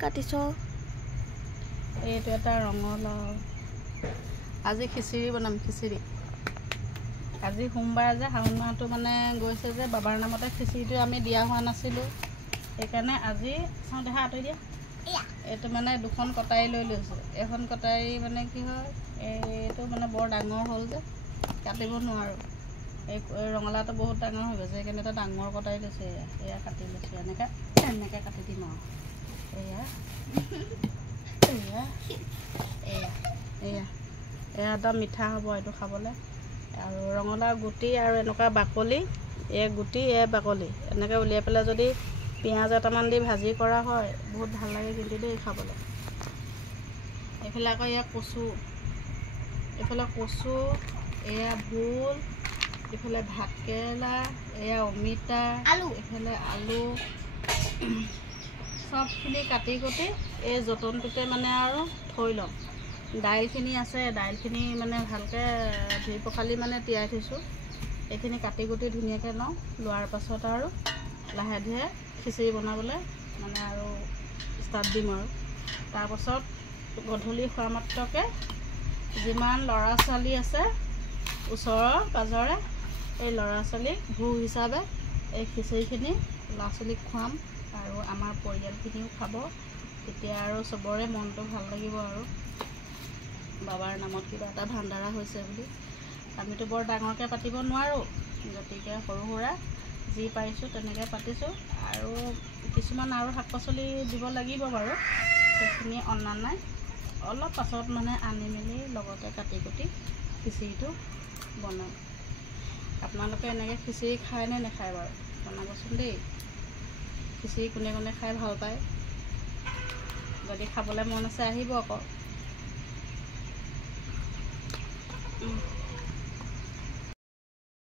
কাটিছ এইটো এটা ৰঙালাও আজি খিচিৰি বনাম খিচিৰি আজি সোমবাৰ যে শাওণ মাহটো মানে গৈছে যে বাবাৰ নামতে খিচিৰিটো আমি দিয়া হোৱা নাছিলোঁ সেইকাৰণে আজি চাওঁ দেখা আঁতৰি দিয়া এইটো মানে দুখন কটাৰী লৈ লৈছোঁ এখন কটাৰী মানে কি হয় এইটো মানে বৰ ডাঙৰ হ'ল যে কাটিব নোৱাৰোঁ এই ৰঙালাওটো বহুত ডাঙৰ হৈ গৈছে সেইকাৰণে এটা ডাঙৰ কটাৰী লৈছোঁ এয়া কাটি লৈছোঁ এনেকৈ কাটি দিম আৰু এয়া একদম মিঠা হ'ব এইটো খাবলৈ আৰু ৰঙালাও গুটি আৰু এনেকুৱা বাকলি এই গুটি এই বাকলি এনেকৈ উলিয়াই পেলাই যদি পিঁয়াজ এটামান দি ভাজি কৰা হয় বহুত ভাল লাগে কিন্তু দেই খাবলৈ এইফালে আকৌ এয়া কচু এইফালে কচু এয়া ভোল এইফালে ভাতকেৰেলা এয়া অমিতা এইফালে আলু চবখিনি কাটি কুটি এই যতনটোতে মানে আৰু থৈ ল'ম দাইলখিনি আছে দাইলখিনি মানে ভালকৈ ধুই পখালি মানে তিয়াই থৈছোঁ এইখিনি কাটি কুটি ধুনীয়াকৈ লওঁ লোৱাৰ পাছত আৰু লাহে ধীৰে খিচিৰি বনাবলৈ মানে আৰু ষ্টাৰ্ট দিম আৰু তাৰপাছত গধূলি খোৱা মাত্ৰকৈ যিমান ল'ৰা ছোৱালী আছে ওচৰৰ পাজৰে এই ল'ৰা ছোৱালীক ভোগ হিচাপে এই খিচিৰিখিনি ল'ৰা ছোৱালীক খুৱাম আৰু আমাৰ পৰিয়ালখিনিও খাব তেতিয়া আৰু চবৰে মনটো ভাল লাগিব আৰু বাবাৰ নামত কিবা এটা ভাণ্ডাৰা হৈছে বুলি আমিতো বৰ ডাঙৰকৈ পাতিব নোৱাৰোঁ গতিকে সৰু সুৰা যি পাৰিছোঁ তেনেকৈ পাতিছোঁ আৰু কিছুমান আৰু শাক পাচলি দিব লাগিব বাৰু সেইখিনি অনা নাই অলপ পাছত মানে আনি মেলি লগতে কাটি কুটি খিচিৰিটো বনাম আপোনালোকে এনেকৈ খিচিৰি খায় নে নাখায় বাৰু জনাবচোন দেই খিচিৰি কোনে কোনে খাই ভাল পায় যদি খাবলৈ মন আছে আহিব আকৌ